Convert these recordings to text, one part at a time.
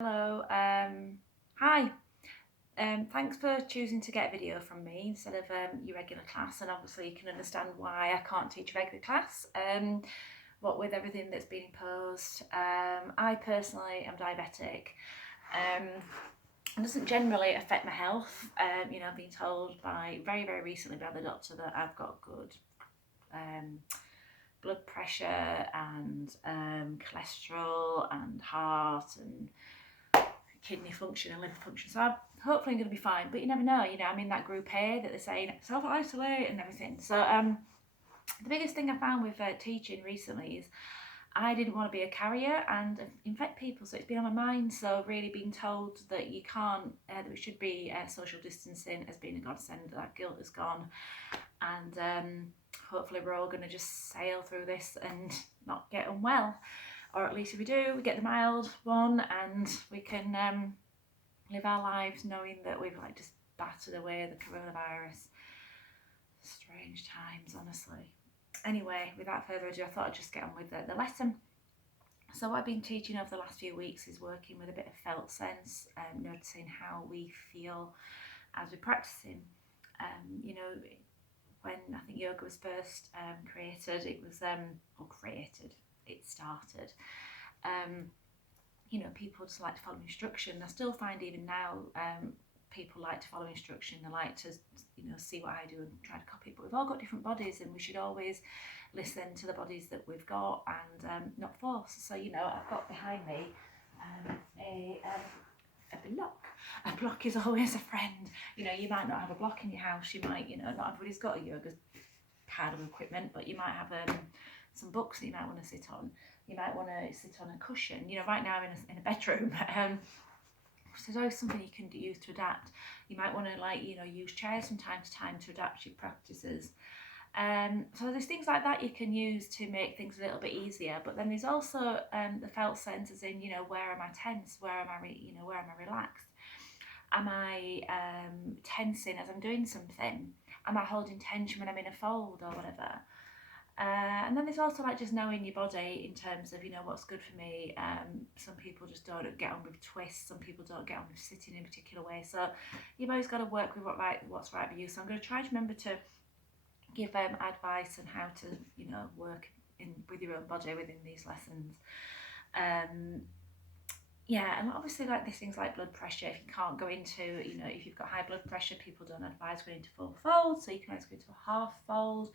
Hello, hi. Thanks for choosing to get a video from me instead of your regular class, and obviously you can understand why I can't teach a regular class. What with everything that's been imposed, I personally am diabetic. It doesn't generally affect my health. I've been told by very recently by the doctor that I've got good um, blood pressure and cholesterol and heart and kidney function and liver function. So hopefully I'm going to be fine, but you never know. I'm in that group A that they're saying self-isolate and everything. So the biggest thing I found with teaching recently is I didn't want to be a carrier and infect people, so it's been on my mind. So really being told that you can't, that we should be social distancing has been a godsend. That guilt is gone, and hopefully we're all going to just sail through this and not get unwell, or at least if we do, we get the mild one and we can live our lives knowing that we've just battered away the coronavirus. Strange times, honestly. Anyway, without further ado, I thought I'd just get on with the lesson. So what I've been teaching over the last few weeks is working with a bit of felt sense, noticing how we feel as we're practicing. When I think yoga was first created, it started. People just like to follow instruction. I still find even now people like to follow instruction. They like to, see what I do and try to copy it. But we've all got different bodies, and we should always listen to the bodies that we've got and not force. So, I've got behind me a block. A block is always a friend. You might not have a block in your house. You might, not everybody's got a yoga pad of equipment, but you might have some books that you might want to sit on. You might want to sit on a cushion. Right now I'm in a bedroom. So there's always something you can use to adapt. You might want to use chairs from time to time to adapt your practices. So there's things like that you can use to make things a little bit easier. But then there's also the felt sense, as in, where am I tense? Where am I, where am I relaxed? Am I tensing as I'm doing something? Am I holding tension when I'm in a fold or whatever? And then there's also just knowing your body in terms of what's good for me. Some people just don't get on with twists. Some people don't get on with sitting in a particular way. So you've always got to work with what's right for you. So I'm going to try to remember to give advice on how to work with your own body within these lessons. And obviously there's things like blood pressure. If you can't go into, if you've got high blood pressure, people don't advise going into full fold, so you can always go into a half fold.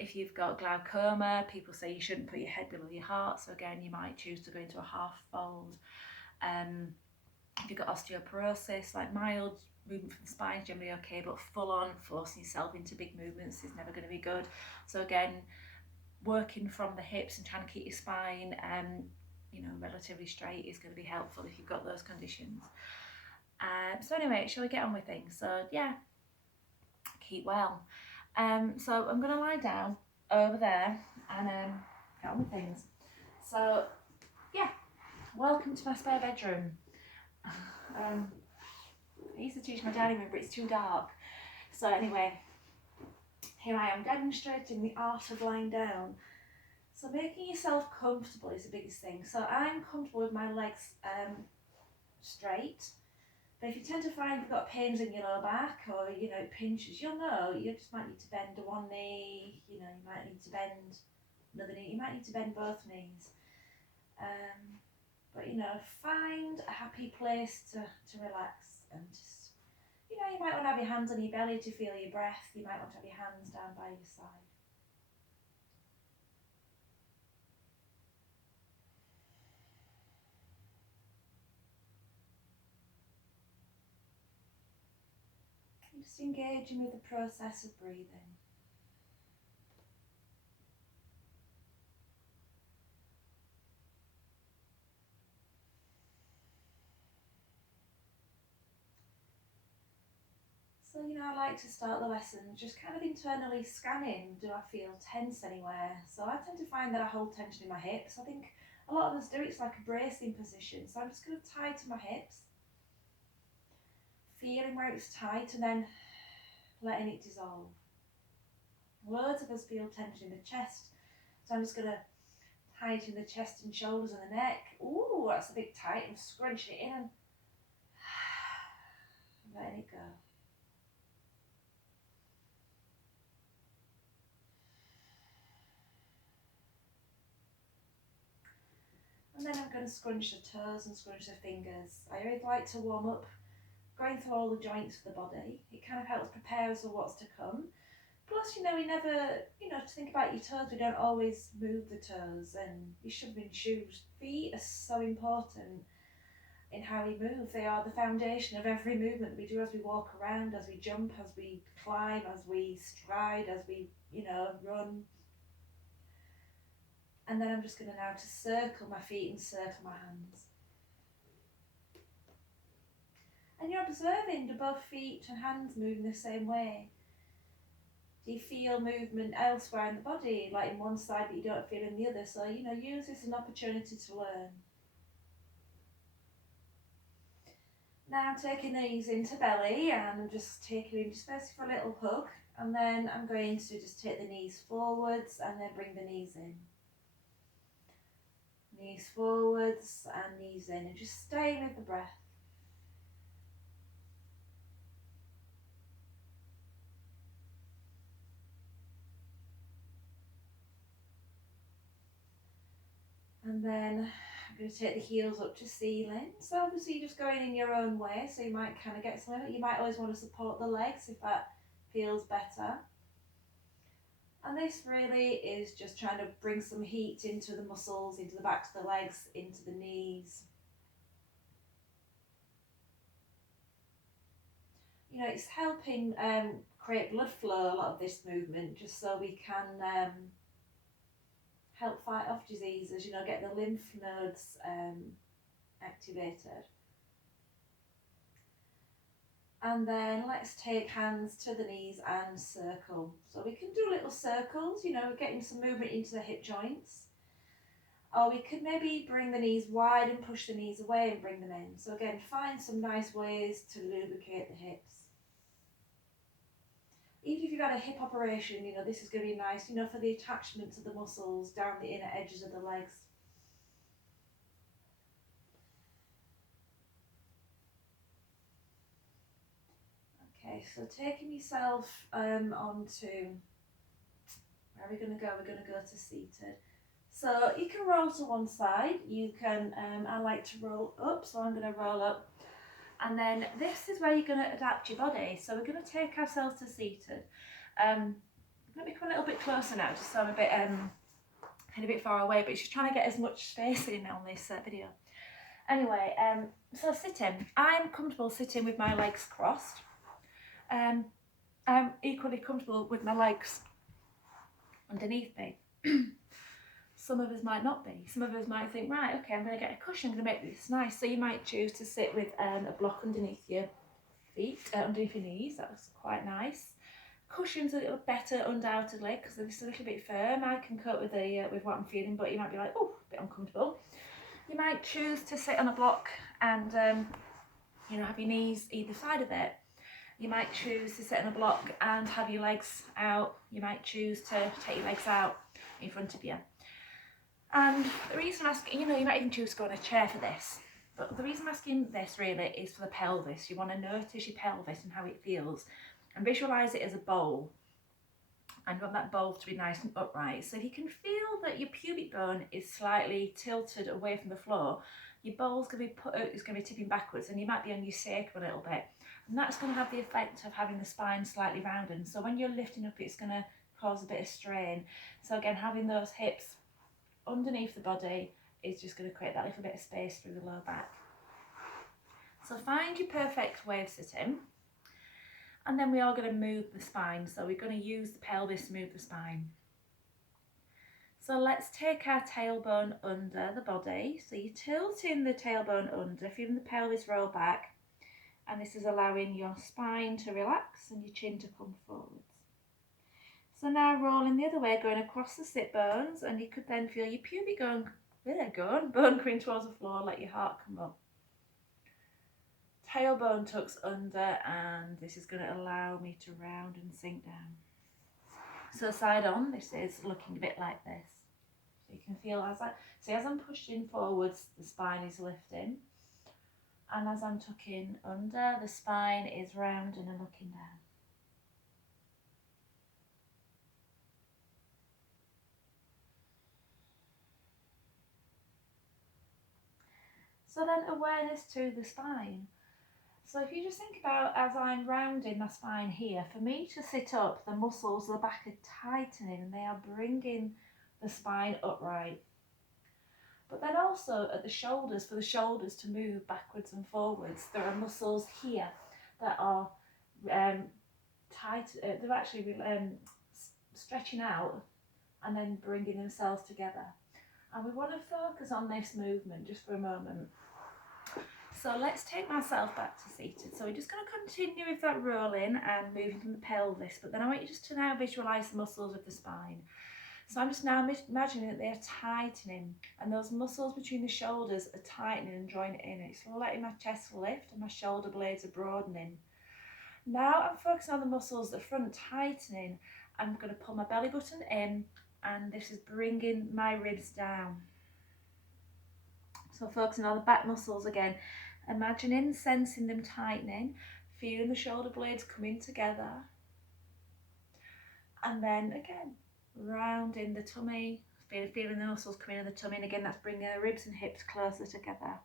If you've got glaucoma, people say you shouldn't put your head below your heart, so again you might choose to go into a half fold. If you've got osteoporosis, mild movement from the spine is generally okay, but full on forcing yourself into big movements is never going to be good. So again, working from the hips and trying to keep your spine relatively straight is going to be helpful if you've got those conditions. So anyway, shall we get on with things? So yeah, keep well. So I'm going to lie down over there and get on with things. So yeah, welcome to my spare bedroom. I used to teach my dining room, but it's too dark. So anyway, here I am demonstrating the art of lying down. So making yourself comfortable is the biggest thing. So I'm comfortable with my legs straight. But if you tend to find you've got pains in your lower back or, it pinches, you'll know you just might need to bend one knee, you might need to bend another knee, you might need to bend both knees. But, find a happy place to relax and just, you might want to have your hands on your belly to feel your breath. You might want to have your hands down by your side. Just engaging with the process of breathing. So, I like to start the lesson just kind of internally scanning, do I feel tense anywhere? So I tend to find that I hold tension in my hips. I think a lot of us do, it's like a bracing position. So I'm just going to tie to my hips, feeling where it's tight and then letting it dissolve. Loads of us feel tension in the chest. So I'm just going to Tight in the chest and shoulders and the neck. Ooh, that's a bit tight. I'm scrunching it in and letting it go. And then I'm going to scrunch the toes and scrunch the fingers. I always like to warm up, going through all the joints of the body. It kind of helps prepare us for what's to come. Plus, we never, to think about your toes, we don't always move the toes, and you should be in shoes. Feet are so important in how we move. They are the foundation of every movement we do as we walk around, as we jump, as we climb, as we stride, as we, run. And then I'm just going to now to circle my feet and circle my hands. And you're observing, do both feet and hands move in the same way? Do you feel movement elsewhere in the body, like in one side that you don't feel in the other? So, use this as an opportunity to learn. Now I'm taking these into belly, and I'm just taking in just first for a little hug, and then I'm going to just take the knees forwards and then bring the knees in. Knees forwards and knees in, and just stay with the breath. And then I'm going to take the heels up to ceiling. So obviously you're just going in your own way, so you might kind of get somewhere. You might always want to support the legs if that feels better. And this really is just trying to bring some heat into the muscles, into the backs of the legs, into the knees. It's helping create blood flow, a lot of this movement, just so we can help fight off diseases, get the lymph nodes activated. And then let's take hands to the knees and circle. So we can do little circles, getting some movement into the hip joints. Or we could maybe bring the knees wide and push the knees away and bring them in. So again, find some nice ways to lubricate the hips. Even if you've had a hip operation, this is going to be nice, for the attachment to the muscles down the inner edges of the legs. Okay, so taking yourself onto, where are we going to go? We're going to go to seated. So you can roll to one side. You can, I like to roll up, so I'm going to roll up. And then this is where you're going to adapt your body. So we're going to take ourselves to seated. Let me come a little bit closer now, just so I'm a bit far away, but just trying to get as much space in on this video. Anyway, so sitting. I'm comfortable sitting with my legs crossed. I'm equally comfortable with my legs underneath me. Some of us might not be. Some of us might think, right, okay, I'm going to get a cushion, I'm going to make this nice. So you might choose to sit with a block underneath your feet, underneath your knees. That's quite nice. Cushion's a little better, undoubtedly, because it's a little bit firm. I can cope with with what I'm feeling, but you might be like, oh, a bit uncomfortable. You might choose to sit on a block and have your knees either side of it. You might choose to sit on a block and have your legs out. You might choose to take your legs out in front of you. And the reason I'm asking, you might even choose to go on a chair for this. But the reason I'm asking this really is for the pelvis. You want to notice your pelvis and how it feels, and visualise it as a bowl. And you want that bowl to be nice and upright. So if you can feel that your pubic bone is slightly tilted away from the floor, your bowl's going to be tipping backwards, and you might be on your sacrum a little bit. And that's going to have the effect of having the spine slightly rounded. So when you're lifting up, it's going to cause a bit of strain. So again, having those hips underneath the body is just going to create that little bit of space through the lower back. So find your perfect way of sitting, and then we are going to move the spine. So we're going to use the pelvis to move the spine. So let's take our tailbone under the body. So you're tilting the tailbone under, feeling the pelvis roll back, and this is allowing your spine to relax and your chin to come forwards. So now rolling the other way, going across the sit bones, and you could then feel your pubic bone coming towards the floor, let your heart come up. Tailbone tucks under, and this is going to allow me to round and sink down. So side on, this is looking a bit like this. You can feel as I'm pushing forwards, the spine is lifting. And as I'm tucking under, the spine is rounding and looking down. So then awareness to the spine. So if you just think about as I'm rounding my spine here, for me to sit up, the muscles of the back are tightening and they are bringing the spine upright. But then also at the shoulders, for the shoulders to move backwards and forwards, there are muscles here that are tight, they're actually stretching out and then bringing themselves together. And we want to focus on this movement just for a moment. So let's take myself back to seated. So we're just going to continue with that rolling and moving from the pelvis, but then I want you just to now visualise the muscles of the spine. So I'm just now imagining that they're tightening and those muscles between the shoulders are tightening and drawing it in. It's letting my chest lift and my shoulder blades are broadening. Now I'm focusing on the muscles at the front tightening. I'm going to pull my belly button in and this is bringing my ribs down. So focusing on the back muscles again, imagining, sensing them tightening, feeling the shoulder blades coming together. And then again, rounding the tummy, feeling the muscles coming in the tummy, and again that's bringing the ribs and hips closer together.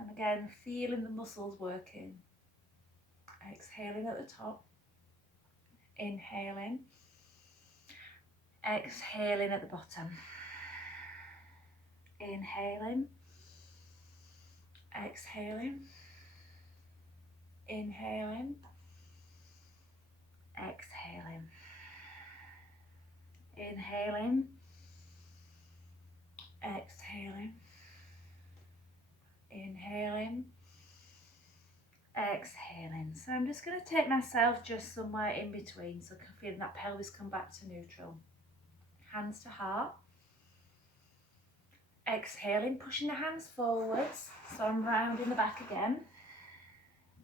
And again, feeling the muscles working. Exhaling at the top, inhaling, exhaling at the bottom. Inhaling, exhaling, inhaling, exhaling, inhaling, exhaling, inhaling, exhaling. So I'm just going to take myself just somewhere in between, so I can feel that pelvis come back to neutral. Hands to heart. Exhaling, pushing the hands forwards, so I'm rounding the back again.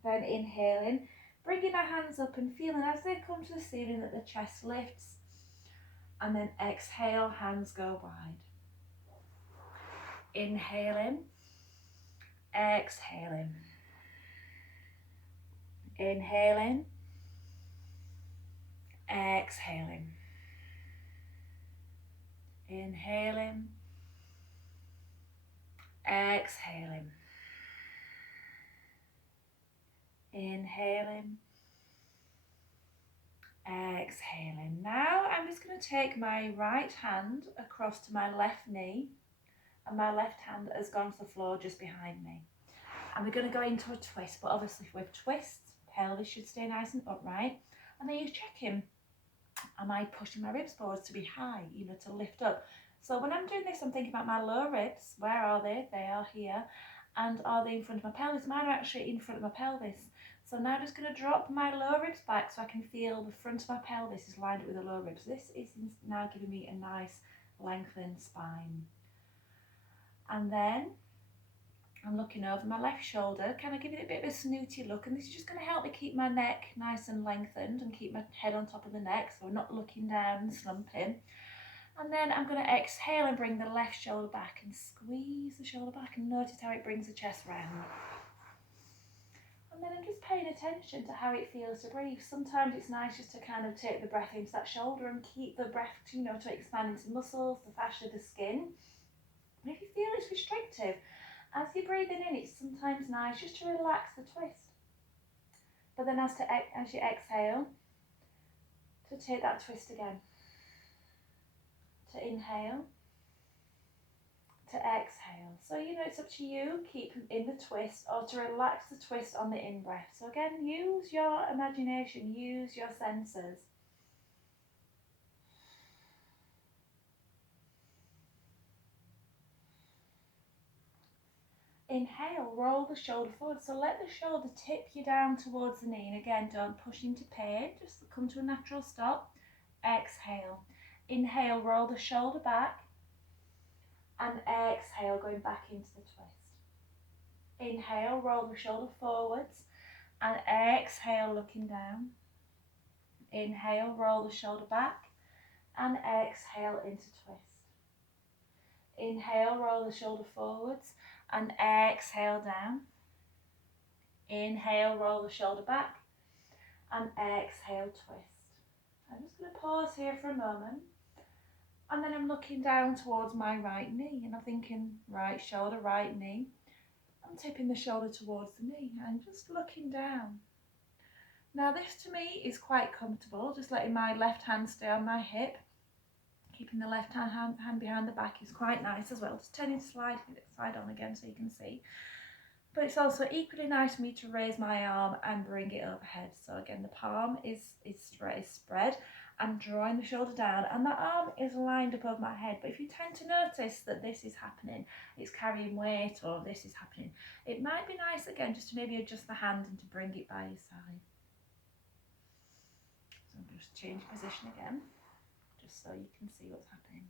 Then inhaling, bringing my hands up and feeling as they come to the ceiling that the chest lifts. And then exhale, hands go wide. Inhaling, exhaling. Inhaling, exhaling. Inhaling, exhaling. Inhaling, exhaling. Now I'm just going to take my right hand across to my left knee and my left hand has gone to the floor just behind me. And we're going to go into a twist, but obviously with twists, pelvis should stay nice and upright. And then you're checking, am I pushing my ribs forwards to be high, to lift up? So when I'm doing this, I'm thinking about my lower ribs. Where are they? They are here. And are they in front of my pelvis? Mine are actually in front of my pelvis. So now I'm just going to drop my lower ribs back so I can feel the front of my pelvis is lined up with the lower ribs. This is now giving me a nice lengthened spine. And then I'm looking over my left shoulder, kind of giving it a bit of a snooty look, and this is just going to help me keep my neck nice and lengthened and keep my head on top of the neck so we're not looking down and slumping. And then I'm going to exhale and bring the left shoulder back and squeeze the shoulder back and notice how it brings the chest round. And then I'm just paying attention to how it feels to breathe. Sometimes it's nice just to kind of take the breath into that shoulder and keep the breath, to expand into muscles, the fascia, the skin. And if you feel it's restrictive, as you're breathing in, it's sometimes nice just to relax the twist. But then as you exhale, to take that twist again. To inhale, to exhale. So it's up to you, keep in the twist or to relax the twist on the in-breath. So again, use your imagination, use your senses. Inhale, roll the shoulder forward. So let the shoulder tip you down towards the knee. And again, don't push into pain, just come to a natural stop. Exhale. Inhale, roll the shoulder back. And exhale, going back into the twist. Inhale, roll the shoulder forwards. And exhale, looking down. Inhale, roll the shoulder back. And exhale into twist. Inhale, roll the shoulder forwards and exhale down. Inhale, roll the shoulder back and exhale, twist. I'm just going to pause here for a moment, and then I'm looking down towards my right knee and I'm thinking right shoulder, right knee. I'm tipping the shoulder towards the knee and just looking down. Now this to me is quite comfortable, just letting my left hand stay on my hip. Keeping the left hand behind the back is quite nice as well. Just turning side on again so you can see. But it's also equally nice for me to raise my arm and bring it overhead. So again, the palm is spread. I'm drawing the shoulder down and the arm is lined above my head. But if you tend to notice that this is happening, it's carrying weight or this is happening, it might be nice again just to maybe adjust the hand and to bring it by your side. So I'm just change position again, just so you can see what's happening.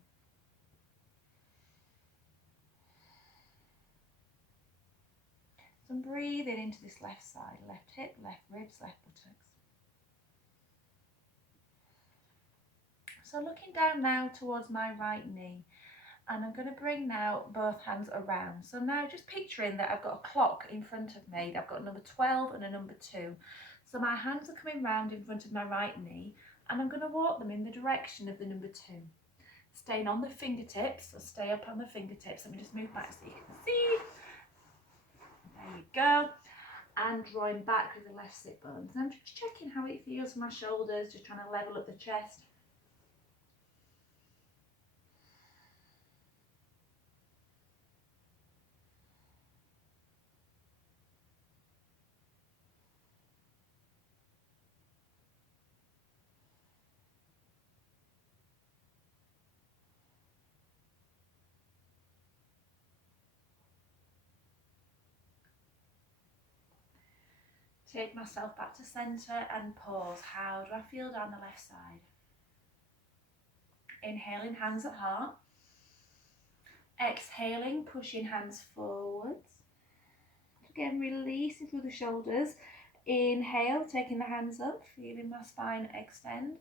So I'm breathing into this left side, left hip, left ribs, left buttocks. So looking down now towards my right knee, and I'm going to bring now both hands around. So now just picturing that I've got a clock in front of me. I've got a number 12 and a number 2. So my hands are coming round in front of my right knee, and I'm going to walk them in the direction of the number 2. Staying on the fingertips, so stay up on the fingertips. Let me just move back so you can see. There you go. And drawing back with the left sit bones. And I'm just checking how it feels for my shoulders, just trying to level up the chest. Take myself back to centre and pause. How do I feel down the left side? Inhaling, hands at heart. Exhaling, pushing hands forwards. Again, releasing through the shoulders. Inhale, taking the hands up, feeling my spine extend.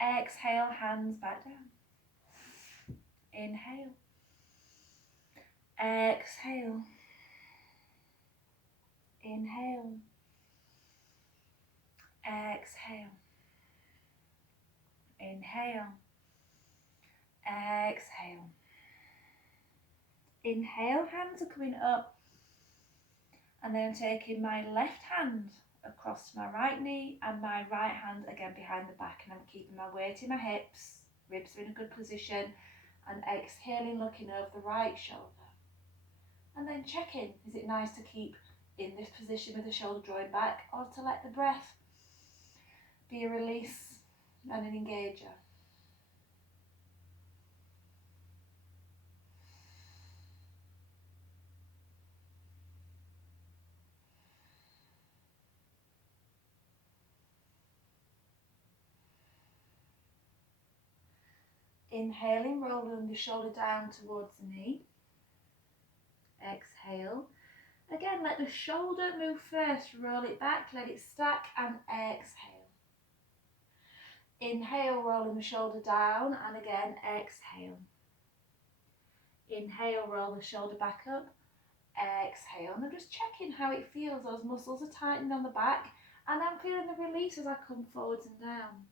Exhale, hands back down. Inhale. Exhale. Inhale. Exhale. Inhale. Exhale. Inhale, hands are coming up, and then I'm taking my left hand across to my right knee and my right hand again behind the back, and I'm keeping my weight in my hips, ribs are in a good position, and exhaling, looking over the right shoulder. And then checking, is it nice to keep in this position with the shoulder drawing back, or to let the breath be a release and an engager. Inhaling, rolling the shoulder down towards the knee. Exhale. Again, let the shoulder move first, roll it back, let it stack, and exhale. Inhale, rolling the shoulder down, and again, exhale. Inhale, roll the shoulder back up, exhale. And I'm just checking how it feels. Those muscles are tightening on the back, and I'm feeling the release as I come forwards and down.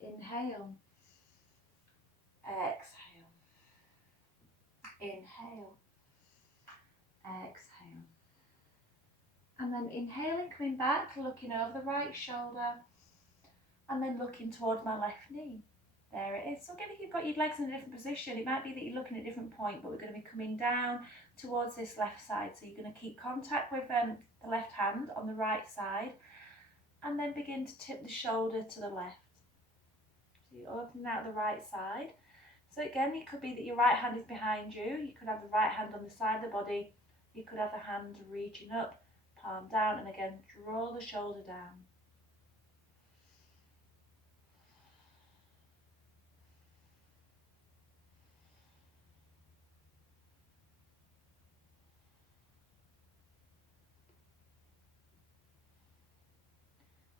Inhale, exhale. Inhale, exhale. And then inhaling, coming back, looking over the right shoulder, and then looking towards my left knee. There it is. So again, if you've got your legs in a different position, it might be that you're looking at a different point, but we're going to be coming down towards this left side. So you're going to keep contact with the left hand on the right side, and then begin to tip the shoulder to the left. So you're opening out the right side. So again, it could be that your right hand is behind you. You could have the right hand on the side of the body. You could have the hand reaching up, palm down, and again, draw the shoulder down.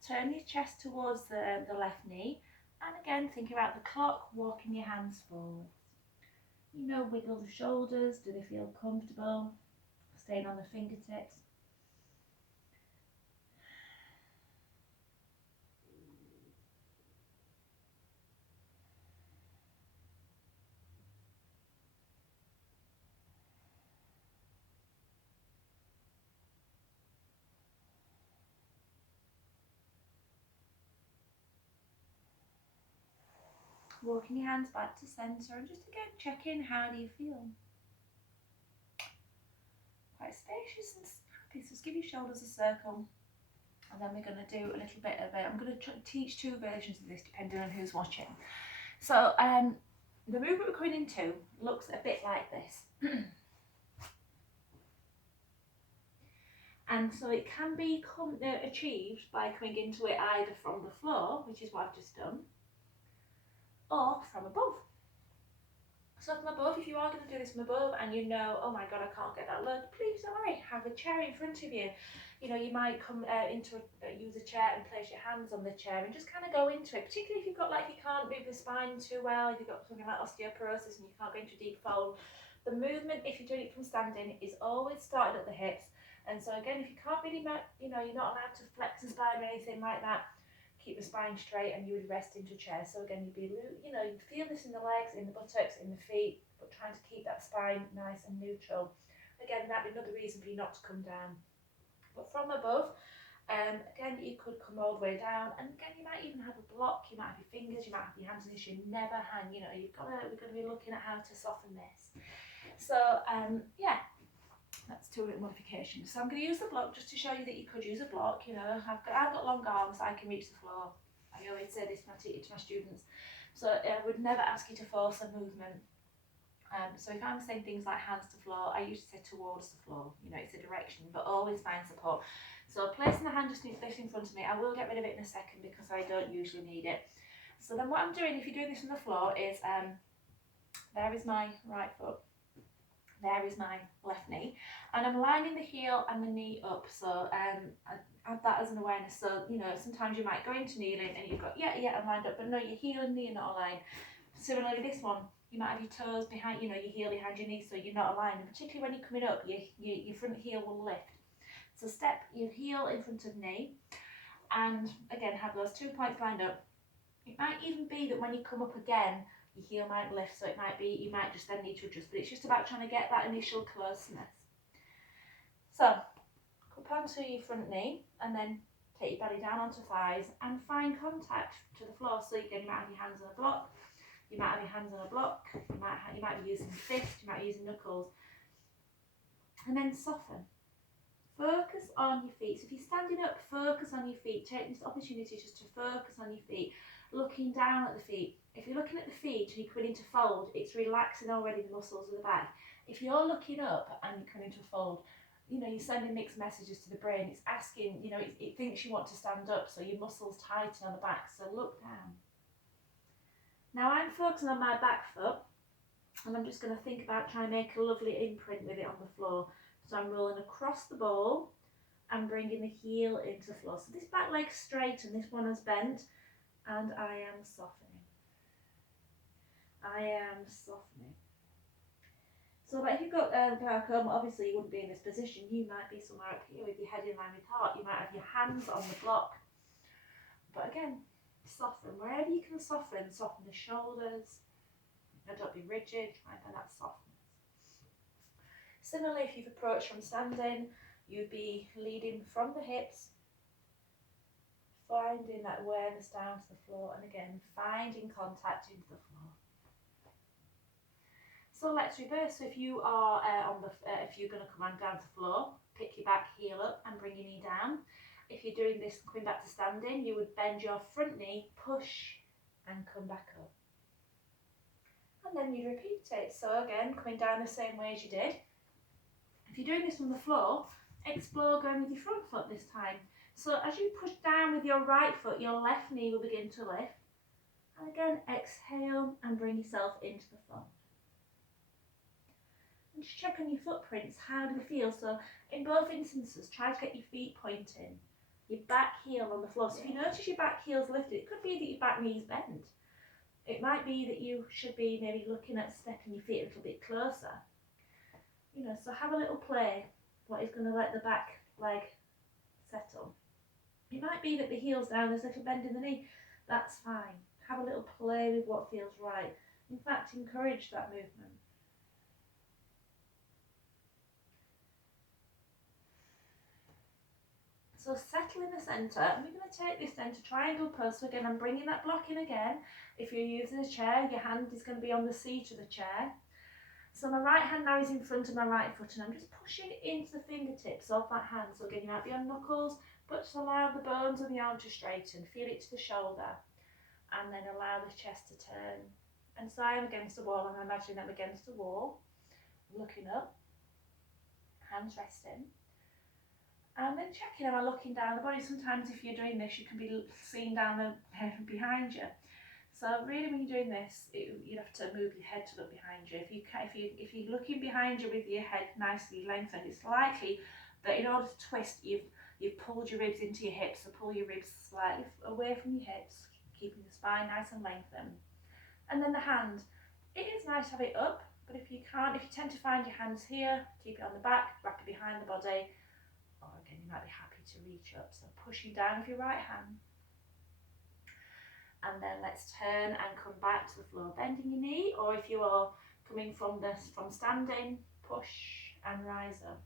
Turn your chest towards the left knee, and again, think about the clock, walking your hands forward. You know, wiggle the shoulders. Do they feel comfortable? Staying on the fingertips. Walking your hands back to centre and just again check in, how do you feel? Quite spacious and happy, so just give your shoulders a circle. And then we're going to do a little bit of it. I'm going to teach two versions of this depending on who's watching. So the movement we're going into looks a bit like this. And so it can be achieved by coming into it either from the floor, which is what I've just done, or from above. So from above, if you are going to do this from above and you know, oh my god, I can't get that load, please don't worry, have a chair in front of you. You know, you might come use a chair and place your hands on the chair and just kind of go into it, particularly if you've got, like, you can't move the spine too well, if you've got something like osteoporosis and you can't go into a deep fold. The movement, if you're doing it from standing, is always started at the hips. And so again, if you can't really, you know, you're not allowed to flex the spine or anything like that, keep the spine straight and you would rest into a chair. So again, you'd be, you know, you'd feel this in the legs, in the buttocks, in the feet, but trying to keep that spine nice and neutral. Again, that'd be another reason for you not to come down. But from above, again, you could come all the way down, and again, you might even have a block, you might have your fingers, you might have your hands, and you should never hang. You know, we're going to be looking at how to soften this. So yeah, that's two modifications. So I'm going to use the block just to show you that you could use a block. You know, I've got long arms, I can reach the floor. I always say this to my students. So I would never ask you to force a movement. So if I'm saying things like hands to floor, I usually say towards the floor. You know, it's a direction, but always find support. So placing the hand just in front of me, I will get rid of it in a second because I don't usually need it. So then what I'm doing, if you're doing this on the floor, is there is my right foot. There is my left knee, and I'm lining the heel and the knee up. So I add that as an awareness. So, you know, sometimes you might go into kneeling and you've got, I'm lined up, but no, your heel and knee are not aligned. Similarly, this one, you might have your toes behind, you know, your heel behind your knee, so you're not aligned. And particularly when you're coming up, your front heel will lift. So step your heel in front of knee, and again, have those 2 points lined up. It might even be that when you come up again, your heel might lift, so it might be, you might just then need to adjust, but it's just about trying to get that initial closeness. So, cup onto your front knee, and then take your belly down onto thighs, and find contact to the floor. So again, you might have your hands on a block, you might have your hands on a block, you might be using fist, you might be using knuckles, and then soften. Focus on your feet. So if you're standing up, focus on your feet. Take this opportunity just to focus on your feet, looking down at the feet. If you're looking at the feet and you're coming into fold, it's relaxing already the muscles of the back. If you're looking up and you're coming into a fold, you know, you're sending mixed messages to the brain. It's asking, you know, it thinks you want to stand up, so your muscles tighten on the back. So look down. Now I'm focusing on my back foot, and I'm just going to think about trying to make a lovely imprint with it on the floor. So I'm rolling across the ball and bringing the heel into the floor. So this back leg's straight and this one is bent, and I am softening. I am softening. So like if you've got glaucoma, obviously you wouldn't be in this position. You might be somewhere up here with your head in line with heart. You might have your hands on the block. But again, soften. Wherever you can soften the shoulders. Now don't be rigid, try and find that softness. Similarly, if you've approached from standing, you'd be leading from the hips, finding that awareness down to the floor, and again, finding contact into the floor. So let's reverse. So if you are if you're going to come on down to the floor, pick your back heel up and bring your knee down. If you're doing this coming back to standing, you would bend your front knee, push, and come back up. And then you repeat it. So again, coming down the same way as you did. If you're doing this from the floor, explore going with your front foot this time. So as you push down with your right foot, your left knee will begin to lift. And again, exhale and bring yourself into the fold. And just check on your footprints, how do they feel? So in both instances, try to get your feet pointing, your back heel on the floor. So if you notice your back heel's lifted, it could be that your back knee's bent. It might be that you should be maybe looking at stepping your feet a little bit closer. You know, so have a little play. What is going to let the back leg settle? It might be that the heel's down, there's a little bend in the knee. That's fine. Have a little play with what feels right. In fact, encourage that movement. So settle in the centre, and we're going to take this then to triangle pose. So again, I'm bringing that block in again. If you're using a chair, your hand is going to be on the seat of the chair. So my right hand now is in front of my right foot, and I'm just pushing into the fingertips of that hand. So again, you might be on knuckles, but just allow the bones of the arm to straighten. Feel it to the shoulder, and then allow the chest to turn. And so I am against the wall, and I'm imagining I'm against the wall, looking up, hands resting. And then checking, am I looking down the body? Sometimes if you're doing this, you can be seeing down the head behind you. So really, when you're doing this, you have to move your head to look behind you. If you're looking behind you with your head nicely lengthened, it's likely that in order to twist, you've pulled your ribs into your hips. So pull your ribs slightly away from your hips, keeping the spine nice and lengthened. And then the hand, it is nice to have it up, but if you tend to find your hands here, keep it on the back, wrap it behind the body. Or again, you might be happy to reach up, so pushing down with your right hand. And then let's turn and come back to the floor, bending your knee, or if you are coming from standing, push and rise up.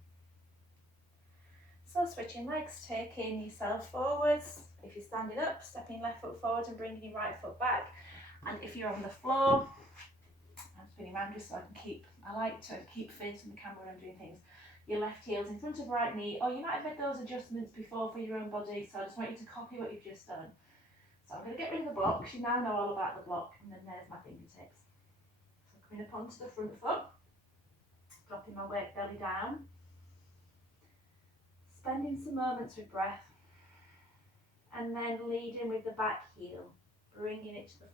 So switching legs, taking yourself forwards. If you're standing up, stepping left foot forward and bringing your right foot back. And if you're on the floor, I'm spinning around just so I like to keep facing the camera when I'm doing things. Your left heel's in front of right knee, or you might have made those adjustments before for your own body, so I just want you to copy what you've just done. So I'm going to get rid of the blocks. You now know all about the block, and then there's my fingertips. So coming up onto the front foot, dropping my weight belly down, spending some moments with breath, and then leading with the back heel, bringing it to the floor.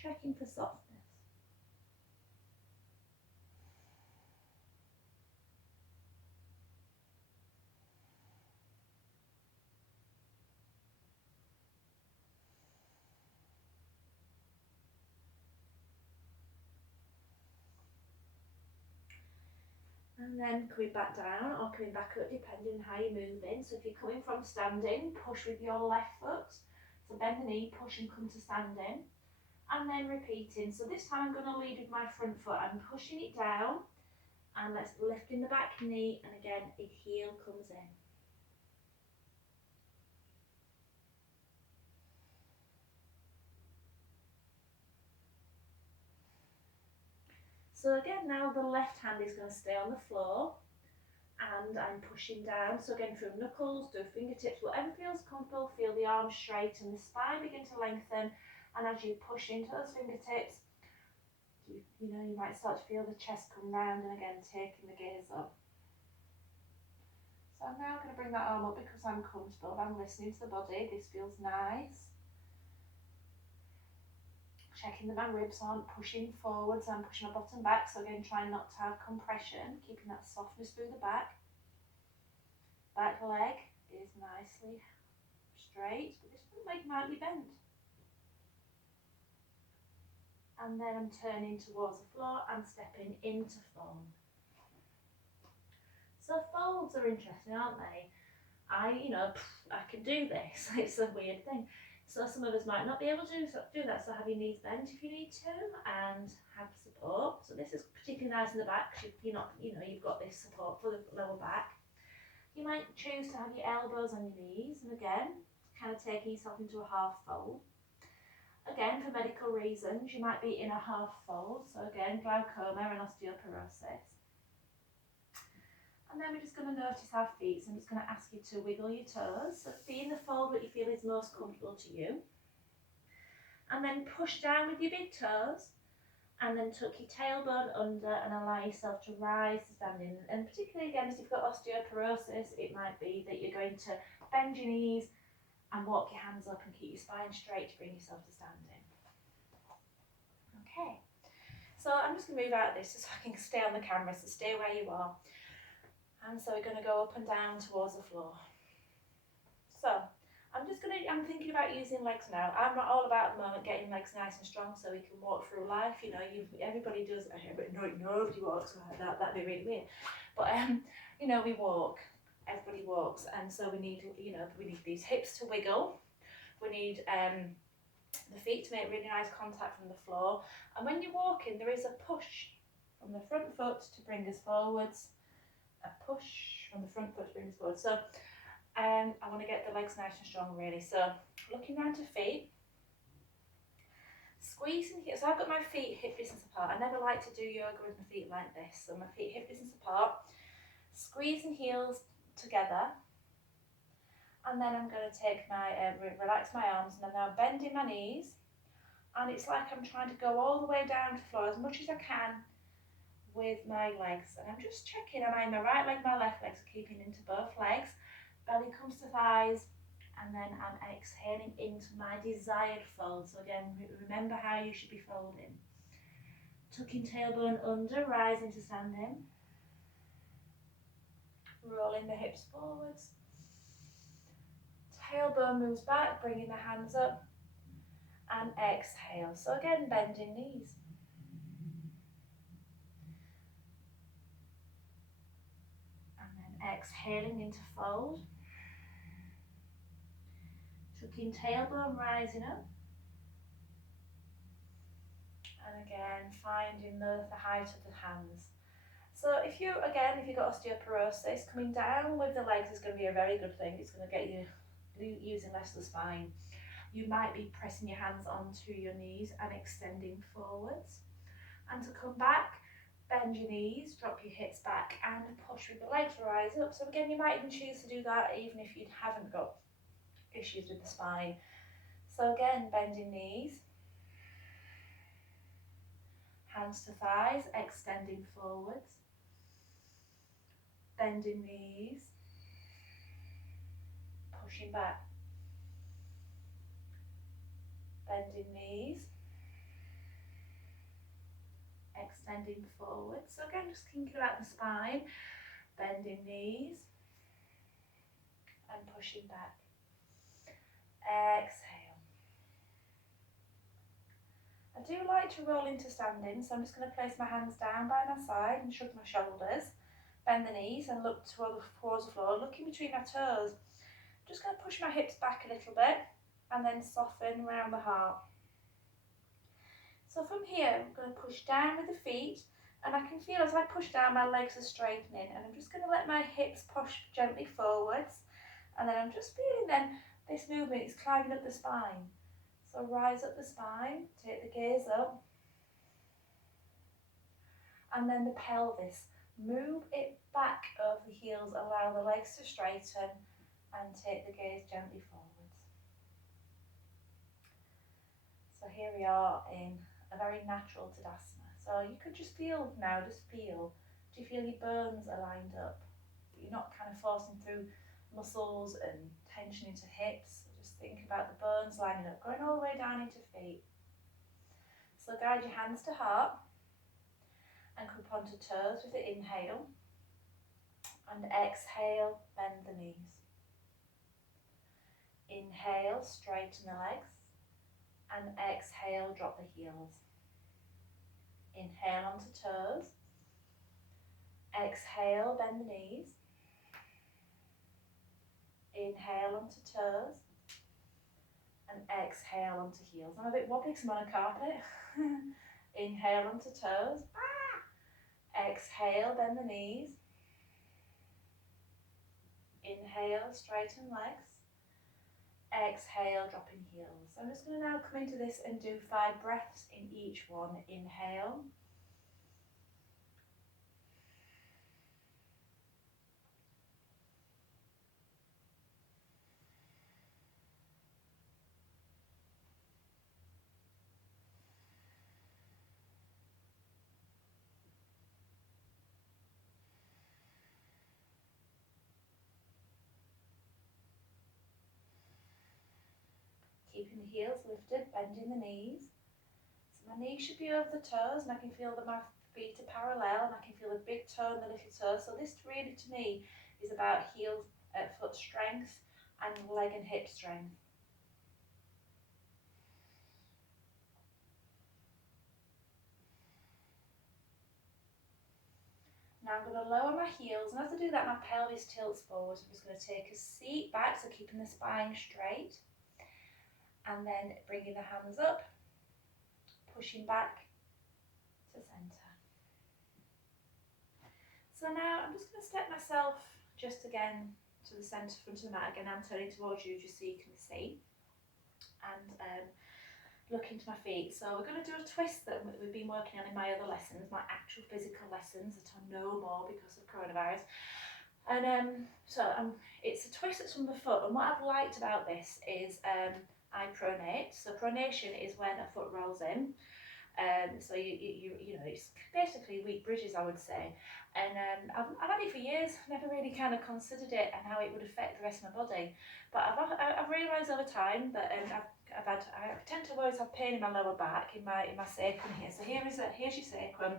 Checking for softness. And then coming back down or coming back up depending on how you're moving. So if you're coming from standing, push with your left foot. So bend the knee, push and come to standing. And then repeating. So this time I'm going to lead with my front foot. I'm pushing it down and let's lift in the back knee, and again a heel comes in. So again, now the left hand is going to stay on the floor and I'm pushing down. So again, from knuckles to fingertips, whatever feels comfortable, feel the arms straight and the spine begin to lengthen. And as you push into those fingertips, you might start to feel the chest come round, and again, taking the gaze up. So I'm now going to bring that arm up because I'm comfortable. I'm listening to the body. This feels nice. Checking that my ribs aren't pushing forwards. I'm pushing my bottom back. So again, trying not to have compression, keeping that softness through the back. Back leg is nicely straight, but this front leg might be bent. And then I'm turning towards the floor and stepping into fold. So folds are interesting, aren't they? I can do this. It's a weird thing. So some of us might not be able to do that. So have your knees bent if you need to, and have support. So this is particularly nice in the back. You've got this support for the lower back. You might choose to have your elbows on your knees, and again, kind of taking yourself into a half fold. Again, for medical reasons, you might be in a half fold. So again, glaucoma and osteoporosis. And then we're just going to notice our feet. So I'm just going to ask you to wiggle your toes. So be in the fold what you feel is most comfortable to you. And then push down with your big toes. And then tuck your tailbone under and allow yourself to rise to standing. And particularly again, if you've got osteoporosis, it might be that you're going to bend your knees and walk your hands up and keep your spine straight to bring yourself to standing. Okay, so I'm just going to move out of this just so I can stay on the camera, so stay where you are. And so we're going to go up and down towards the floor. So I'm thinking about using legs now. I'm not all about at the moment getting legs nice and strong so we can walk through life. You know, everybody does. Nobody walks like that. That'd be really weird. But you know, we walk. Everybody walks, and so we need, you know, we need these hips to wiggle. We need the feet to make really nice contact from the floor. And when you're walking, there is a push from the front foot to bring us forwards. A push from the front foot to bring us forward. So I want to get the legs nice and strong really. So looking down to feet, squeezing here. So I've got my feet hip distance apart. I never like to do yoga with my feet like this. So my feet hip distance apart, squeezing heels together. And then I'm going to take my, relax my arms, and I'm now bending my knees. And it's like I'm trying to go all the way down to the floor as much as I can with my legs. And I'm just checking, am I in my right leg, my left leg, so keeping into both legs. Belly comes to thighs, and then I'm exhaling into my desired fold. So again, remember how you should be folding. Tucking tailbone under, rising to standing. Rolling the hips forwards. Tailbone moves back, bringing the hands up. And exhale. So again, bending knees. And then exhaling into fold. Tucking tailbone, rising up. And again, finding the height of the hands. So if you've got osteoporosis, coming down with the legs is going to be a very good thing. It's going to get you using less of the spine. You might be pressing your hands onto your knees and extending forwards. And to come back, bend your knees, drop your hips back and push with the legs, rise up. So again, you might even choose to do that even if you haven't got issues with the spine. So again, bending knees, hands to thighs, extending forwards, bending knees, pushing back, bending knees, extending forwards. So again, just thinking about the spine, bending knees and pushing back. Exhale. I do like to roll into standing, so I'm just going to place my hands down by my side and shrug my shoulders, bend the knees and look towards the floor, looking between my toes. I'm just going to push my hips back a little bit and then soften around the heart. So from here, I'm going to push down with the feet, and I can feel as I push down, my legs are straightening, and I'm just going to let my hips push gently forwards, and then I'm just feeling then this movement is climbing up the spine. So rise up the spine, take the gaze up, and then the pelvis. Move it back over the heels, allow the legs to straighten, and take the gaze gently forwards. So here we are in a very natural Tadasana. So you could just feel now, do you feel your bones are lined up? You're not kind of forcing through muscles and tension into hips. Just think about the bones lining up, going all the way down into feet. So guide your hands to heart and cup onto toes with the inhale, and exhale, bend the knees. Inhale, straighten the legs, and exhale, drop the heels. Inhale onto toes, exhale, bend the knees, inhale onto toes, and exhale onto heels. I'm a bit wobbly because I'm on a carpet. Inhale onto toes, exhale, bend the knees, inhale, straighten legs, exhale, dropping heels. So I'm just going to now come into this and do 5 breaths in each one. Inhale, keeping the heels lifted, bending the knees. So my knees should be over the toes, and I can feel that my feet are parallel, and I can feel the big toe and the little toe. So this really, to me, is about heel foot strength and leg and hip strength. Now I'm going to lower my heels, and as I do that, my pelvis tilts forward. I'm just going to take a seat back, so keeping the spine straight, and then bringing the hands up, pushing back to centre. So now I'm just going to step myself just again to the centre front of the mat. Again, I'm turning towards you just so you can see, and look into my feet. So we're going to do a twist that we've been working on in my other lessons, my actual physical lessons that are no more because of coronavirus. And it's a twist that's from the foot, and what I've liked about this is I pronate. So pronation is when a foot rolls in. So you know, it's basically weak bridges, I would say. And I've had it for years, never really kind of considered it and how it would affect the rest of my body. But I've realised over time that I tend to always have pain in my lower back, in my sacrum here. So here's your sacrum,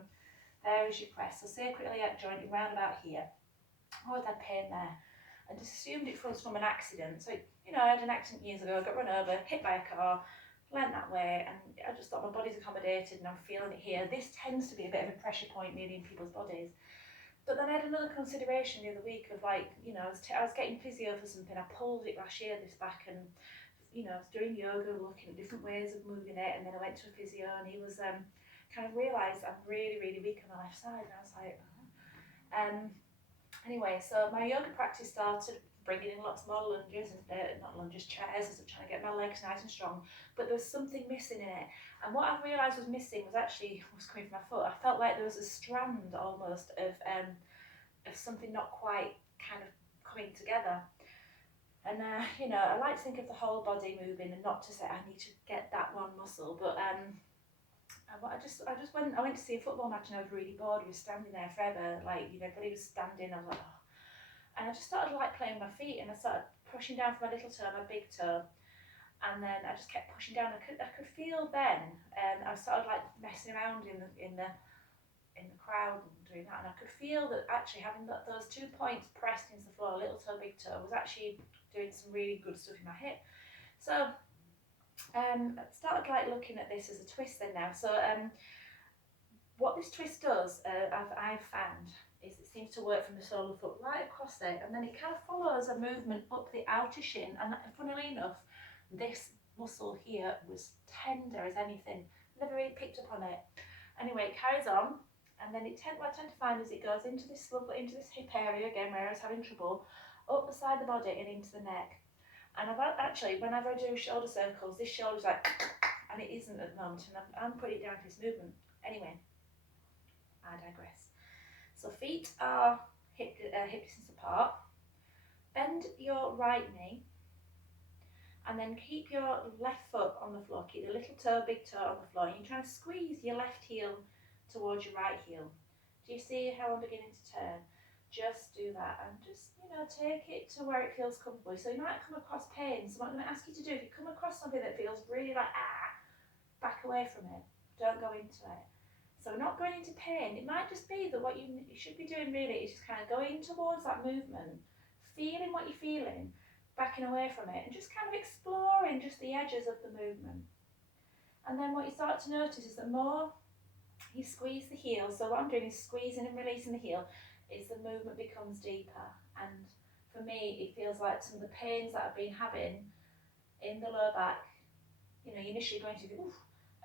there is your crest. So sacroiliac joint round about here. I always had pain there, and just assumed it was from an accident. So you know, I had an accident years ago, got run over, hit by a car, went that way, and I just thought my body's accommodated and I'm feeling it here. This tends to be a bit of a pressure point nearly in people's bodies. But then I had another consideration the other week of, like, you know, I was getting physio for something. I pulled it last year, this back, and you know, I was doing yoga, looking at different ways of moving it, and then I went to a physio, and he was kind of realised I'm really, really weak on the left side, and I was like, oh. Anyway, so my yoga practice started bringing in lots more lunges, not lunges, chairs, as I'm trying to get my legs nice and strong, but there was something missing in it. And what I realised was missing was coming from my foot. I felt like there was a strand almost of something not quite kind of coming together. And you know, I like to think of the whole body moving, and not to say I need to get that one muscle, but I went to see a football match, and I was really bored. We were standing there forever, like, you know, everybody was standing. I was like, oh. And I just started like playing with my feet, and I started pushing down from my little toe, my big toe, and then I just kept pushing down. I could feel then, and I started like messing around in the crowd and doing that, and I could feel that actually having those 2 points pressed into the floor, little toe, big toe, was actually doing some really good stuff in my hip. So I started like looking at this as a twist then now. So what this twist does, I've found, is it seems to work from the sole of the foot right across it, and then it kind of follows a movement up the outer shin. And funnily enough, this muscle here was tender as anything. Never really picked up on it. Anyway, it carries on, and then what I tend to find is it goes into this hip area again where I was having trouble, up the side of the body and into the neck. And I've actually, whenever I do shoulder circles, this shoulder's like, and it isn't at the moment, and I'm putting it down to this movement. Anyway, I digress. So feet are hip distance apart. Bend your right knee, and then keep your left foot on the floor. Keep the little toe, big toe on the floor. And you're trying to squeeze your left heel towards your right heel. Do you see how I'm beginning to turn? Just do that, and just, you know, take it to where it feels comfortable. So you might come across pain. So what I'm going to ask you to do, if you come across something that feels really like, back away from it. Don't go into it. So not going into pain. It might just be that what you should be doing really is just kind of going towards that movement, feeling what you're feeling, backing away from it, and just kind of exploring just the edges of the movement. And then what you start to notice is that more you squeeze the heel, so what I'm doing is squeezing and releasing the heel, is the movement becomes deeper. And for me, it feels like some of the pains that I've been having in the lower back, you know, initially going to the oof,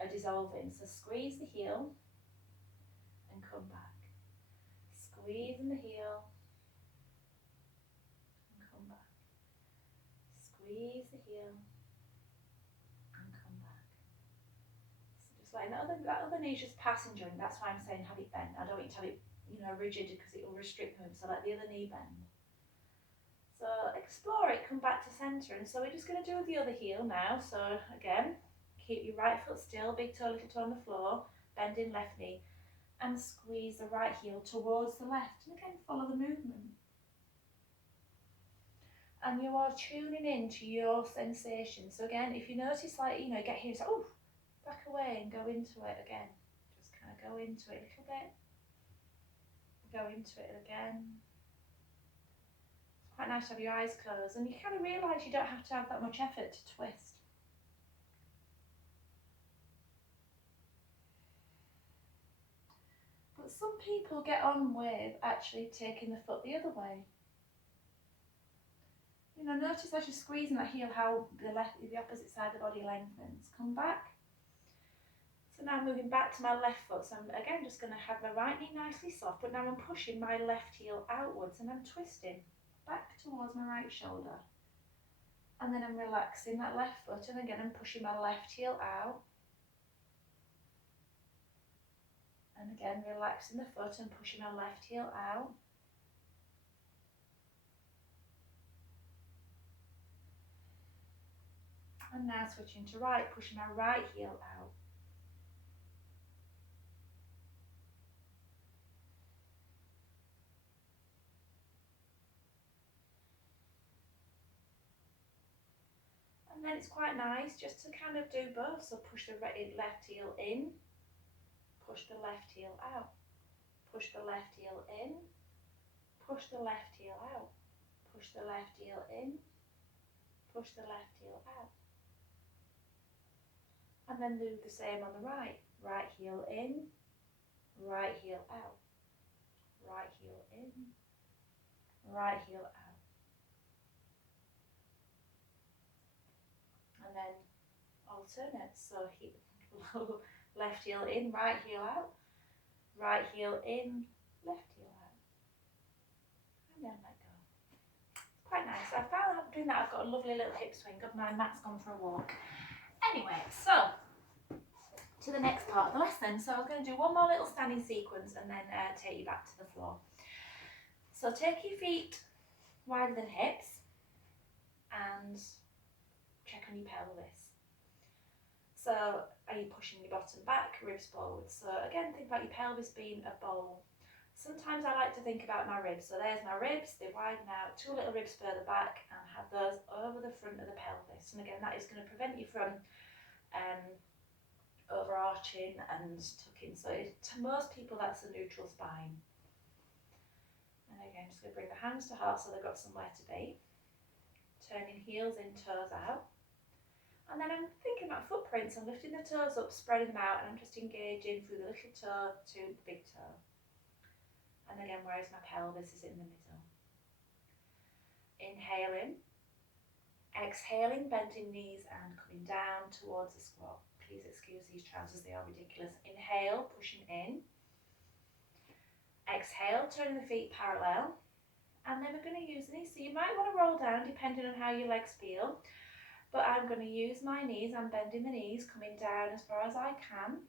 are dissolving. So squeeze the heel and come back. Squeezing the heel and come back. Squeeze the heel and come back. So just like that other knee's just passing joint. That's why I'm saying have it bent. I don't want you to have it, you know, rigid, because it will restrict movement. So like the other knee bend. So explore it, come back to centre. And so we're just going to do the other heel now. So again, keep your right foot still, big toe, little toe on the floor, bending left knee, and squeeze the right heel towards the left. And again, follow the movement. And you are tuning in to your sensations. So again, if you notice, like, you know, get here, it's like, oh, back away and go into it again. Just kind of go into it a little bit. Go into it again. Quite nice to have your eyes closed, and you kind of realise you don't have to have that much effort to twist. But some people get on with actually taking the foot the other way. You know, notice as you're squeezing that heel how the opposite side of the body lengthens. Come back. So now moving back to my left foot. So I'm again just going to have my right knee nicely soft, but now I'm pushing my left heel outwards and I'm twisting back towards my right shoulder. And then I'm relaxing that left foot, and again I'm pushing my left heel out. And again relaxing the foot and pushing my left heel out. And now switching to right, pushing my right heel out. And then it's quite nice just to kind of do both. So push the left heel in, push the left heel out, push the left heel in, push the left heel out, push the left heel in, push the left heel out. And then do the same on the right. Right heel in, right heel out, right heel in, right heel out. And then alternate. So left heel in, right heel out, right heel in, left heel out. And then let go. It's quite nice. I found out doing that I've got a lovely little hip swing. My mat's gone for a walk. Anyway, so to the next part of the lesson. So I'm going to do one more little standing sequence and then take you back to the floor. So take your feet wider than hips and check on your pelvis. So are you pushing your bottom back, ribs forwards? So again, think about your pelvis being a bowl. Sometimes I like to think about my ribs. So there's my ribs, they widen out, two little ribs further back, and have those over the front of the pelvis. And again, that is going to prevent you from overarching and tucking. So to most people, that's a neutral spine. And again, just going to bring the hands to heart so they've got somewhere to be. Turning heels in, toes out. And then I'm thinking about footprints. I'm lifting the toes up, spreading them out, and I'm just engaging through the little toe to the big toe. And again, whereas my pelvis is in the middle. Inhaling. Exhaling, bending knees and coming down towards the squat. Please excuse these trousers, they are ridiculous. Inhale, pushing in. Exhale, turning the feet parallel. And then we're going to use these. So you might want to roll down depending on how your legs feel. But I'm going to use my knees, I'm bending the knees, coming down as far as I can.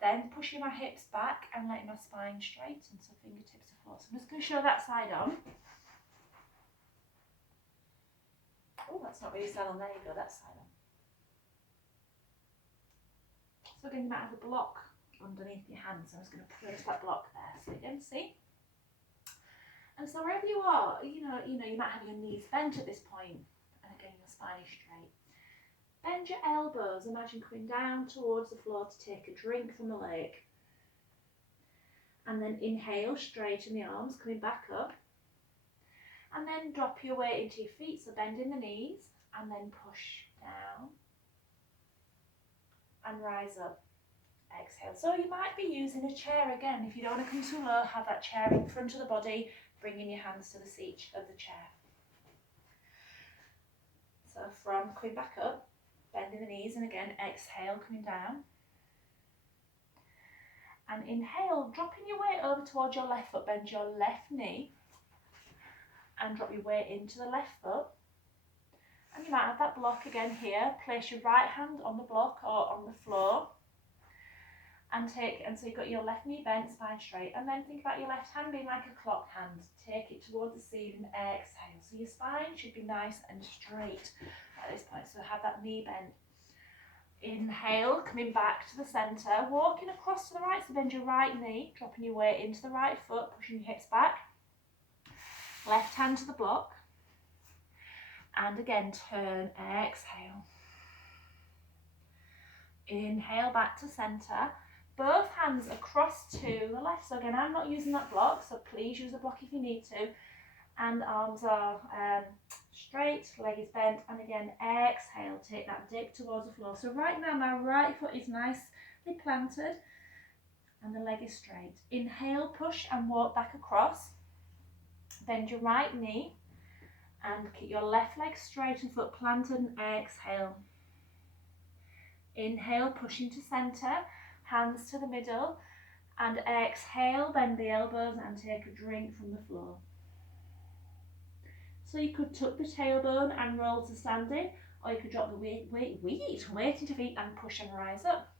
Then pushing my hips back and letting my spine straighten, so fingertips are forward. So I'm just going to show that side on. Oh, that's not really side on, there you go, that side on. So again, you might have a block underneath your hands, so I'm just going to place that block there. So again, see? And so wherever you are, you might have your knees bent at this point. Again, your spine is straight. Bend your elbows. Imagine coming down towards the floor to take a drink from the lake. And then inhale, straighten the arms, coming back up. And then drop your weight into your feet, so bending the knees, and then push down. And rise up. Exhale. So you might be using a chair again. If you don't want to come too low, have that chair in front of the body, bringing your hands to the seat of the chair. So from coming back up, bending the knees, and again, exhale, coming down. And inhale, dropping your weight over towards your left foot, bend your left knee, and drop your weight into the left foot. And you might have that block again here. Place your right hand on the block or on the floor. And so you've got your left knee bent, spine straight. And then think about your left hand being like a clock hand. Take it towards the ceiling, exhale. So your spine should be nice and straight at this point. So have that knee bent. Inhale, coming back to the centre, walking across to the right. So bend your right knee, dropping your weight into the right foot, pushing your hips back. Left hand to the block. And again, turn, exhale. Inhale, back to centre. Both hands across to the left. So again, I'm not using that block, so please use the block if you need to. and arms are straight, leg is bent, and again exhale, take that dip towards the floor. So right now my right foot is nicely planted and the leg is straight. Inhale, push and walk back across. Bend your right knee and keep your left leg straight and foot planted, and exhale. Inhale, push into centre, hands to the middle, and exhale, bend the elbows and take a drink from the floor. So you could tuck the tailbone and roll to standing, or you could drop the weight into feet and push and rise up.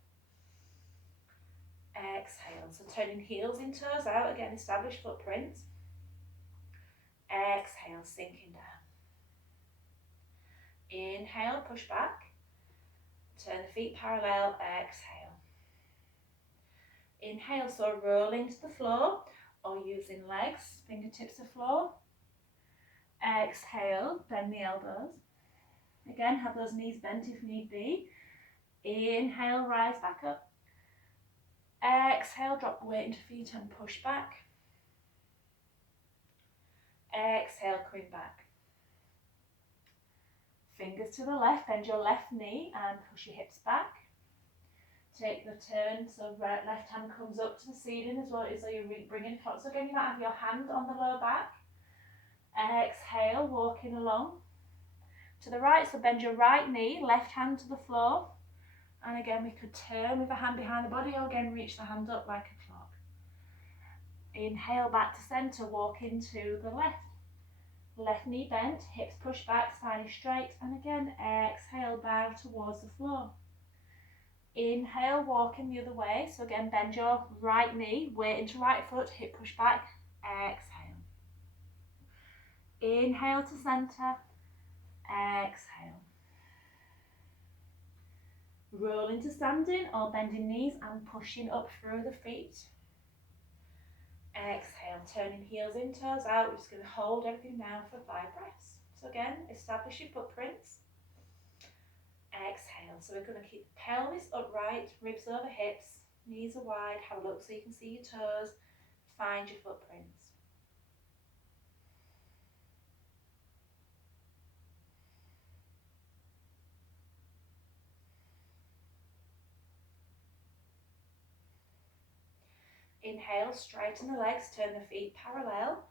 Exhale, so turning heels in, toes out, again establish footprints. Exhale, sinking down. Inhale, push back. Turn the feet parallel, exhale. Inhale, so rolling to the floor or using legs, fingertips to floor. Exhale, bend the elbows. Again, have those knees bent if need be. Inhale, rise back up. Exhale, drop the weight into feet and push back. Exhale, coming back. Fingers to the left, bend your left knee and push your hips back. Take the turn, so left hand comes up to the ceiling as well as though you're bringing it forward. So again, you might have your hand on the lower back. Exhale, walking along. To the right, so bend your right knee, left hand to the floor. And again, we could turn with a hand behind the body, or again, reach the hand up like a clock. Inhale, back to centre, walk into the left. Left knee bent, hips push back, spine is straight. And again, exhale, bow towards the floor. Inhale, walking the other way. So again, bend your right knee, weight into right foot, hip push back, exhale. Inhale to centre, exhale. Roll into standing or bending knees and pushing up through the feet. Exhale, turning heels in, toes out. We're just going to hold everything down for 5 breaths. So again, establish your footprints. Exhale, so we're going to keep the pelvis upright, ribs over hips, knees are wide. Have a look so you can see your toes. Find your footprints. Inhale, straighten the legs, turn the feet parallel,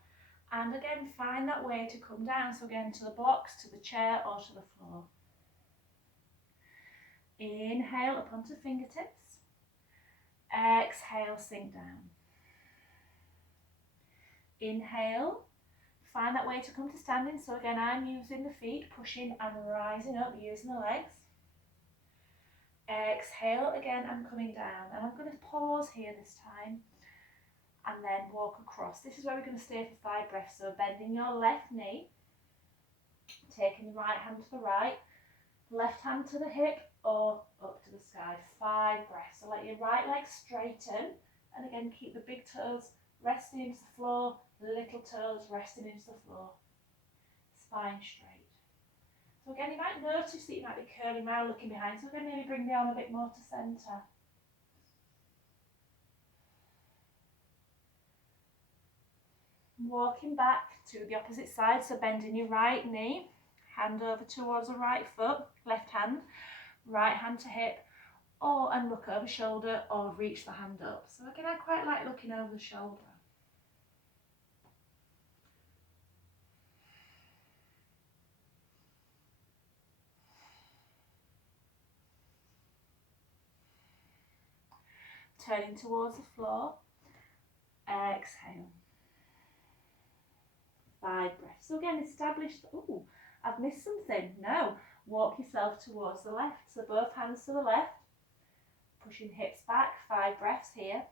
and again find that way to come down. So again, to the blocks, to the chair or to the floor. Inhale up onto fingertips. Exhale, sink down. Inhale, find that way to come to standing. So again, I'm using the feet, pushing and rising up, using the legs. Exhale, again, I'm coming down, and I'm going to pause here this time and then walk across. This is where we're going to stay for 5 breaths. So bending your left knee, taking the right hand to the right, left hand to the hip or up to the sky. 5 breaths. So let your right leg straighten, and again keep the big toes resting into the floor, little toes resting into the floor. Spine straight. So again, you might notice that you might be curling around, looking behind. So again, maybe bring the arm a bit more to centre. Walking back to the opposite side, so bending your right knee, hand over towards the right foot, left hand, right hand to hip, and look over shoulder or reach the hand up. So again, I quite like looking over the shoulder. Turning towards the floor, exhale. 5 breaths. So again, establish, I've missed something. No, walk yourself towards the left. So both hands to the left, pushing hips back, 5 breaths here.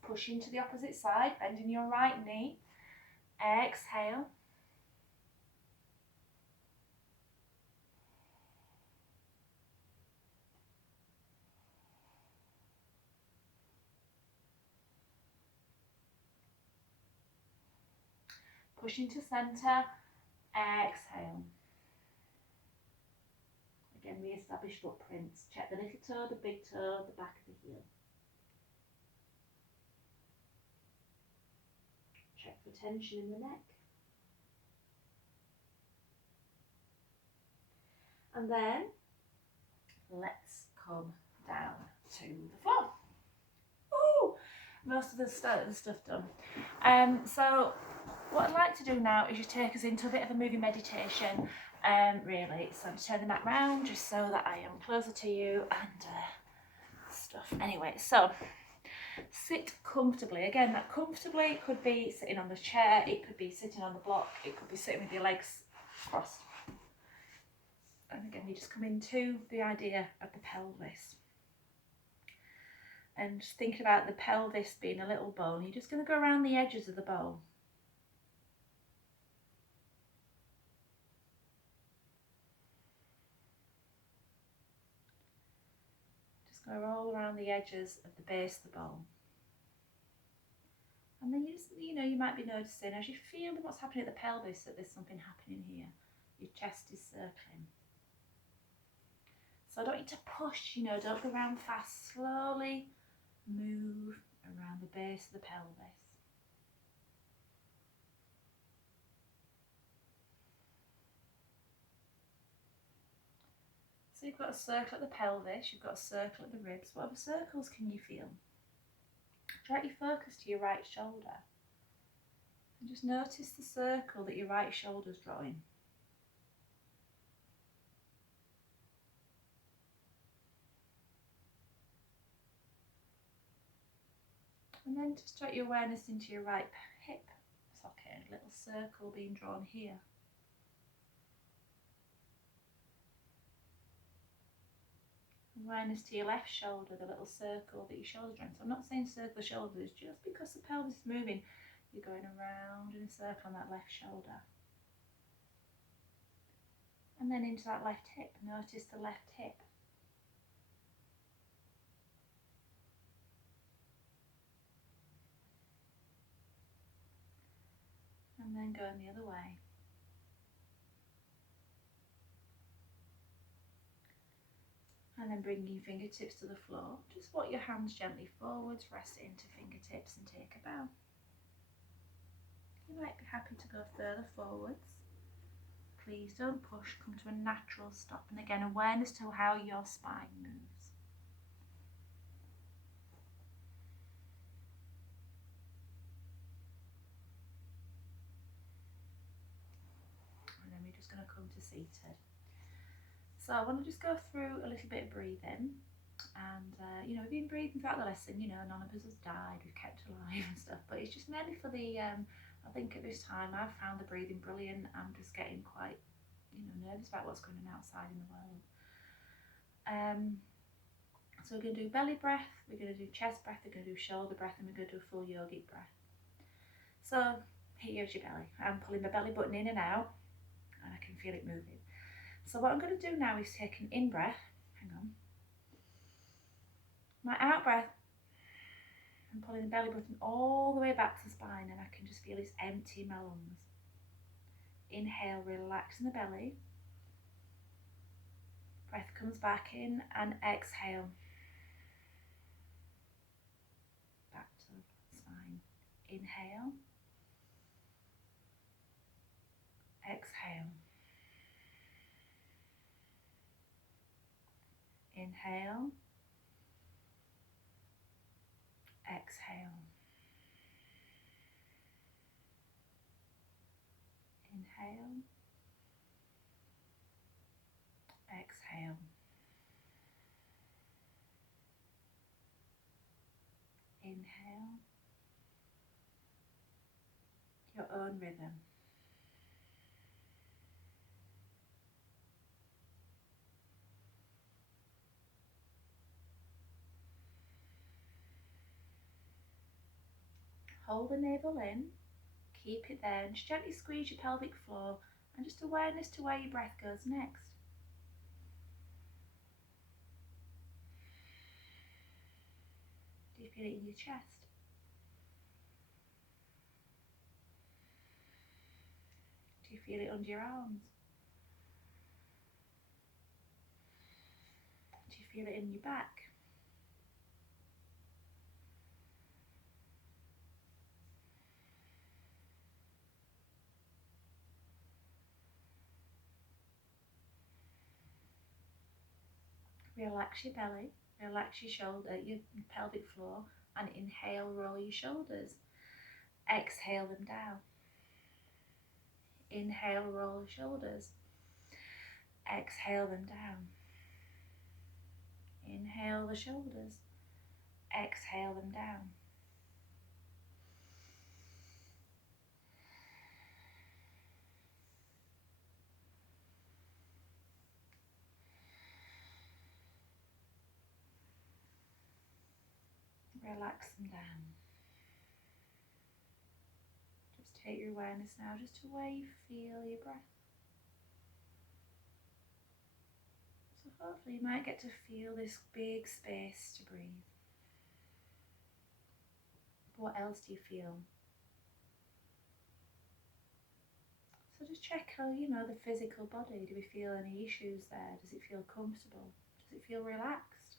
Pushing to the opposite side, bending your right knee, exhale. Pushing to centre, Exhale. Again, re-establish footprints. Check the little toe, the big toe, the back of the heel. Check for tension in the neck. And then let's come down to the floor. Ooh, most of the stuff done. So what I'd like to do now is just take us into a bit of a moving meditation, really. So I'm turning that round just so that I am closer to you and stuff. Anyway, so sit comfortably. Again, that comfortably could be sitting on the chair, it could be sitting on the block, it could be sitting with your legs crossed. And again, you just come into the idea of the pelvis. And just thinking about the pelvis being a little bone, you're just going to go around the edges of the bone. Just go all around the edges of the base of the bone. And then you might be noticing as you feel what's happening at the pelvis that there's something happening here. Your chest is circling. So I don't need to push, don't go around fast. Slowly move around the base of the pelvis. So you've got a circle at the pelvis, you've got a circle at the ribs. What other circles can you feel? Direct your focus to your right shoulder. And just notice the circle that your right shoulder's drawing. And then just direct your awareness into your right hip socket, a little circle being drawn here. Awareness to your left shoulder, the little circle that your shoulder's drawing. So I'm not saying circle the shoulders, just because the pelvis is moving, you're going around in a circle on that left shoulder. And then into that left hip, notice the left hip. And then going the other way. And then bringing fingertips to the floor. Just walk your hands gently forwards, rest it into fingertips and take a bow. You might be happy to go further forwards. Please don't push, come to a natural stop. And again, awareness to how your spine moves. And then we're just going to come to seated. So I want to just go through a little bit of breathing. And, we've been breathing throughout the lesson, none of us has died, we've kept alive and stuff. But it's just mainly for the, I think at this time I've found the breathing brilliant. I'm just getting quite, nervous about what's going on outside in the world. So we're going to do belly breath, we're going to do chest breath, we're going to do shoulder breath, and we're going to do a full yogic breath. So here's your belly. I'm pulling my belly button in and out, and I can feel it moving. So what I'm going to do now is take an in breath, hang on. My out breath, I'm pulling the belly button all the way back to the spine, and I can just feel it's empty in my lungs. Inhale, relaxing the belly. Breath comes back in, and exhale. Back to the spine. Inhale. Exhale. Inhale. Exhale. Inhale. Exhale. Inhale. Your own rhythm. Hold the navel in, keep it there, and just gently squeeze your pelvic floor, and just awareness to where your breath goes next. Do you feel it in your chest? Do Do you feel it under your arms? Do you feel it in your back? Relax your belly, relax your shoulder, your pelvic floor, and inhale, roll your shoulders. Exhale them down. Inhale, roll the shoulders. Exhale them down. Inhale the shoulders. Exhale them down. Relax them down. Just take your awareness now just to where you feel your breath. So hopefully you might get to feel this big space to breathe. What else do you feel? So just check how, the physical body. Do we feel any issues there? Does it feel comfortable? Does it feel relaxed?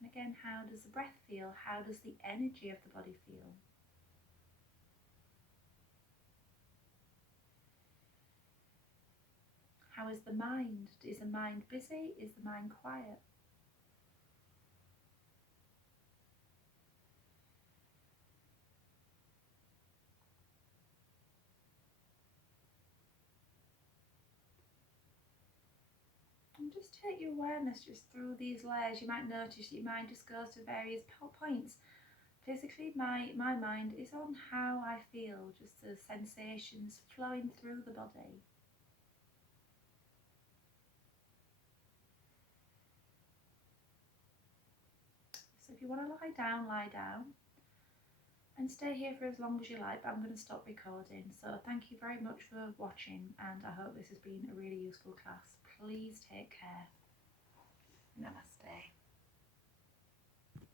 And again, how does the breath feel? How does the energy of the body feel? How is the mind? Is the mind busy? Is the mind quiet? And just take your awareness just through these layers. You might notice that your mind just goes to various points. Physically, my mind is on how I feel, just the sensations flowing through the body. So if you want to lie down and stay here for as long as you like, but I'm going to stop recording. So thank you very much for watching, and I hope this has been a really useful class. Please take care.